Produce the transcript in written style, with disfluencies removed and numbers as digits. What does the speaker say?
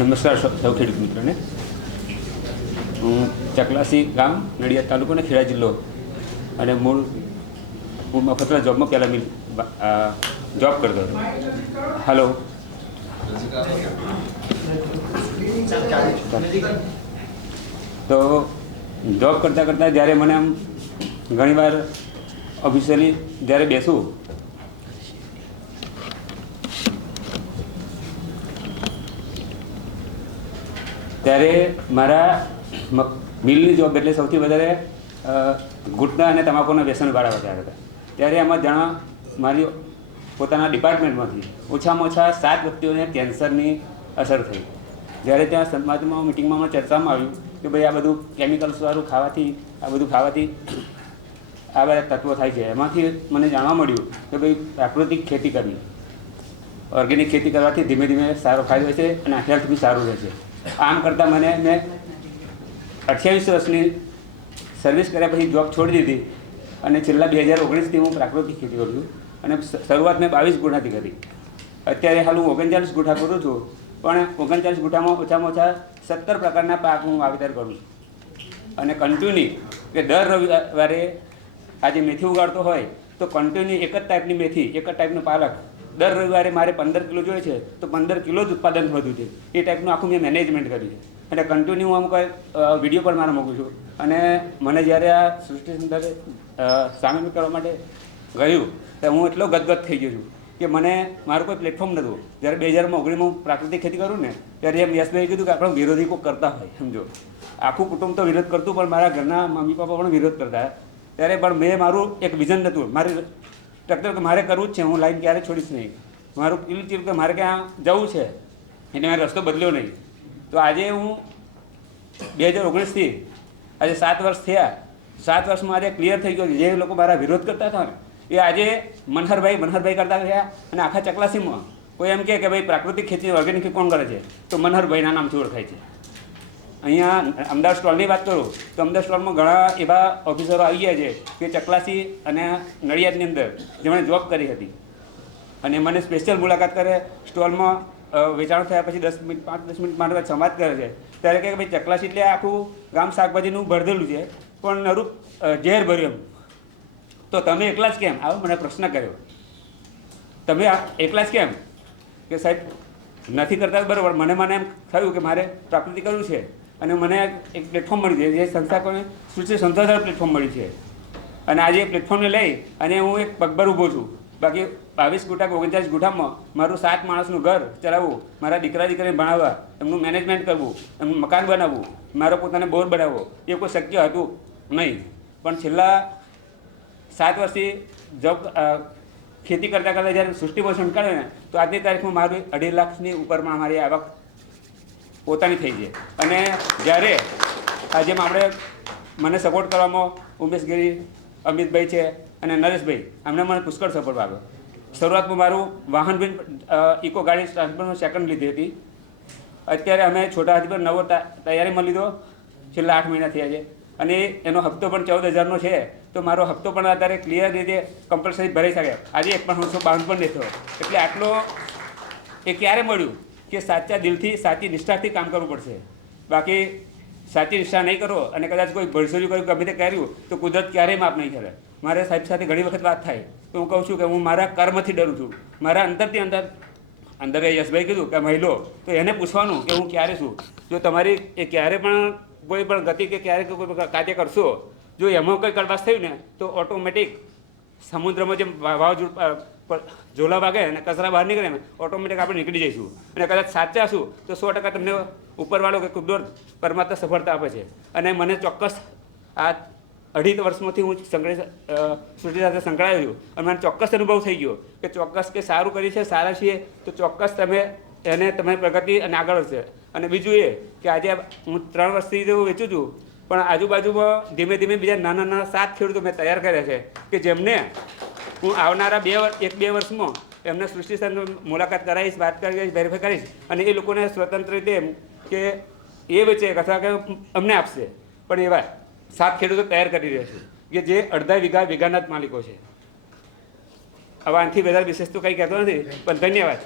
નમસ્કાર સૌ ખેડૂત મિત્રોને. હું ચકલાસી ગામ, નડિયાદ તાલુકો અને ખેડા જિલ્લો, અને હું મફતના જોબમાં પહેલાં જોબ કરતો હતો. હલો, તો જોબ કરતાં કરતાં જ્યારે મને આમ ઘણીવાર ઓફિશિયલી જ્યારે બેસું ત્યારે મારા મિલની જોબ એટલે સૌથી વધારે ઘૂંટણા અને તમાકુના વ્યસનવાળા વધારે હતા. ત્યારે એમાં જાણવા મારી પોતાના ડિપાર્ટમેન્ટમાંથી ઓછામાં ઓછા 7 વ્યક્તિઓને કેન્સરની અસર થઈ. જ્યારે ત્યાં સમાજમાં મિટિંગમાં ચર્ચામાં આવ્યું કે ભાઈ આ બધું કેમિકલ્સવાળું ખાવાથી આ બધા તત્વો થાય છે. એમાંથી મને જાણવા મળ્યું કે ભાઈ પ્રાકૃતિક ખેતી કરવી, ઓર્ગેનિક ખેતી કરવાથી ધીમે ધીમે સારો ફાયદો છે અને હેલ્થ બી સારું રહે છે. આમ કરતાં મેં 28 વર્ષની સર્વિસ કર્યા પછી જોબ છોડી દીધી અને છેલ્લા 2019થી હું પ્રાકૃતિક ખેતી કરું છું. અને શરૂઆત મેં 22 ગુંઠાથી કરી. અત્યારે હાલ હું 39 ગુંઠા કરું છું, પણ 39 ગુંઠામાં ઓછામાં ઓછા 17 પ્રકારના પાક હું વાવેતર કરું છું. અને કન્ટિન્યુ કે દર રવિવારે આજે મેથી ઉગાડતો હોય તો કન્ટિન્યુ એક જ ટાઈપની મેથી, એક જ ટાઈપનું પાલક દર રવિવારે મારે 15 કિલો જોઈએ છે તો 15 કિલો જ ઉત્પાદન વધ્યું છે. એ ટાઈપનું આખું મેં મેનેજમેન્ટ કર્યું છે. અને કન્ટિન્યુ હું અમુક વિડીયો પણ મારા મૂકું છું. અને મને જ્યારે આ સૃષ્ટિ સુંદર સામેલ કરવા માટે ગયું તો હું એટલો ગદગદ થઈ ગયો છું કે મને મારું કોઈ પ્લેટફોર્મ નહોતું. જ્યારે 2019માં પ્રાકૃતિક ખેતી કરું ને ત્યારે એમ યશભાઈએ કીધું કે આપણો વિરોધી કોઈ કરતા હોય, સમજો આખું કુટુંબ તો વિરોધ કરતું, પણ મારા ઘરના મમ્મી પપ્પા પણ વિરોધ કરતા. ત્યારે પણ મેં મારું એક વિઝન નહોતું, મારી ટ્રેક્ટર કે મારે કરવું જ છે, હું લાઈન ક્યારે છોડીશ નહીં. મારું પેલું ચીર કે મારે ક્યાં જવું છે એટલે મારે રસ્તો બદલ્યો નહીં. તો આજે હું 2019થી આજે 7 વર્ષ થયા. 7 વર્ષમાં આજે ક્લિયર થઈ ગયો. જે લોકો મારા વિરોધ કરતા હતા ને એ આજે મનહરભાઈ કરતા ગયા. અને આખા ચકલાસીમાં કોઈ એમ કે ભાઈ પ્રાકૃતિક ખેતી ઓર્ગેનિક કોણ કરે છે તો મનહરભાઈના નામથી ઓળખાય છે. અહીંયા અમદાવાદ સ્ટોલની વાત કરું તો અમદાવાદ સ્ટોલમાં ઘણા એવા ઓફિસરો આવી ગયા છે કે ચકલાસી અને નડિયાદની અંદર જેમણે જોબ કરી હતી અને મને સ્પેશિયલ મુલાકાત કરે. સ્ટોલમાં વેચાણ થયા પછી 5-10 મિનિટ માટે સંવાદ કરે છે. ત્યારે કે ભાઈ ચકલાસી એટલે આખું ગામ શાકભાજીનું ભરદેલું છે, પણ નરું ઝેર ભર્યું. તો તમે એકલા જ કેમ? આવો મને પ્રશ્ન કર્યો, તમે એકલા જ કેમ? કે સાહેબ નથી કરતા બરાબર. મને એમ થયું કે મારે પ્રાકૃતિક કરવું છે અને મને એક પ્લેટફોર્મ મળી છે, જે સંસ્થા કોને સૃષ્ટિ સંશોધન પ્લેટફોર્મ મળી છે. અને આજે એ પ્લેટફોર્મને લઈ અને હું એક પગભર ઊભો છું. બાકી 22 ગુંઠા કે 39 ગુંઠામાં મારું 7 માણસનું ઘર ચલાવવું, મારા દીકરીને ભણાવવા, એમનું મેનેજમેન્ટ કરવું, એમનું મકાન બનાવવું, મારો પોતાને બોર બનાવવો એ કોઈ શક્ય હતું નહીં. પણ છેલ્લા 7 વર્ષથી જોબ ખેતી કરતાં જ્યારે સૃષ્ટિમાં સંકળાય ને તો આજની તારીખમાં મારું 2.5 લાખની ઉપરમાં મારી આવક પોતાની થઈ છે. અને જ્યારે આજે આપણે મને સપોર્ટ કરવામાં ઉમેશગીરી, અમિતભાઈ છે અને નરેશભાઈ, અમને મને પુષ્કળ સપોર્ટ આપ્યો. શરૂઆતમાં મારું વાહન બી ઇકો ગાડી ટ્રાન્સપોર્ટમાં સેકન્ડ લીધી હતી. અત્યારે અમે છોટા હાથી પર નવો તૈયારીમાં લીધો, છેલ્લા 8 મહિના થયા છે. અને એનો હપ્તો પણ 14,000નો છે. તો મારો હપ્તો પણ અત્યારે ક્લિયર રીતે કમ્પલસરી ભરાઈ શકે. આજે એક પણ હું બાઉન્ડ પણ નહીં થયો. એટલે આટલો એ ક્યારે મળ્યું કે સાચા દિલથી, સાચી નિષ્ઠાથી કામ કરવું પડશે. બાકી સાચી નિષ્ઠા નહીં કરો અને કદાચ કોઈ ભરસોરી કર્યું, ગમે તે કર્યું તો કુદરત ક્યારેય માફ નહીં કરે. મારે સાહેબ સાથે ઘણી વખત વાત થાય તો હું કહું છું કે હું મારા કર્મથી ડરું છું. મારા અંદરથી અંદર યશભાઈ કીધું કે મહિલો તો એને પૂછવાનું કે હું ક્યારે છું. જો તમારી એ ક્યારે પણ કોઈ પણ ગતિ કે ક્યારે કોઈ કાર્ય કરશો, જો એમાં કંઈ કડવાશ થયું ને તો ઓટોમેટિક સમુદ્રમાં જેમ ઝોલા વાગે અને કચરા બહાર નીકળે ને ઓટોમેટિક આપણે નીકળી જઈશું. અને કદાચ સાચા છું તો 100% તમને ઉપરવાળો કે કુદરત પરમાત્મા સફળતા આપે છે. અને મને ચોક્કસ આ 2.5 વર્ષમાંથી હું સૃષ્ટિ સાથે સંકળાયો છું અને મને ચોક્કસ અનુભવ થઈ ગયો કે ચોક્કસ કે સારું કરી છે, સારા છીએ તો ચોક્કસ તમે તમારી પ્રગતિ અને આગળ વધશે. અને બીજું એ કે આજે હું 3 વર્ષથી તો વેચું છું, પણ આજુબાજુમાં ધીમે ધીમે બીજા નાના 7 ખેડૂતો મેં તૈયાર કર્યા છે કે જેમને હું આવનારા 1-2 વર્ષમાં એમને સૃષ્ટિ સાથે મુલાકાત કરાવીશ, વાત કરીશ, વેરીફાઈ કરીશ અને એ લોકોને સ્વતંત્ર રીતે કે એ વેચે અથવા કે અમને આપશે. પણ એવા 7 ખેડૂતો તૈયાર કરી રહ્યા છે કે જે અડધા વીઘાના જ માલિકો છે. હવે આનાથી વધારે વિશેષ તો કંઈ કહેતો નથી, પણ ધન્યવાદ.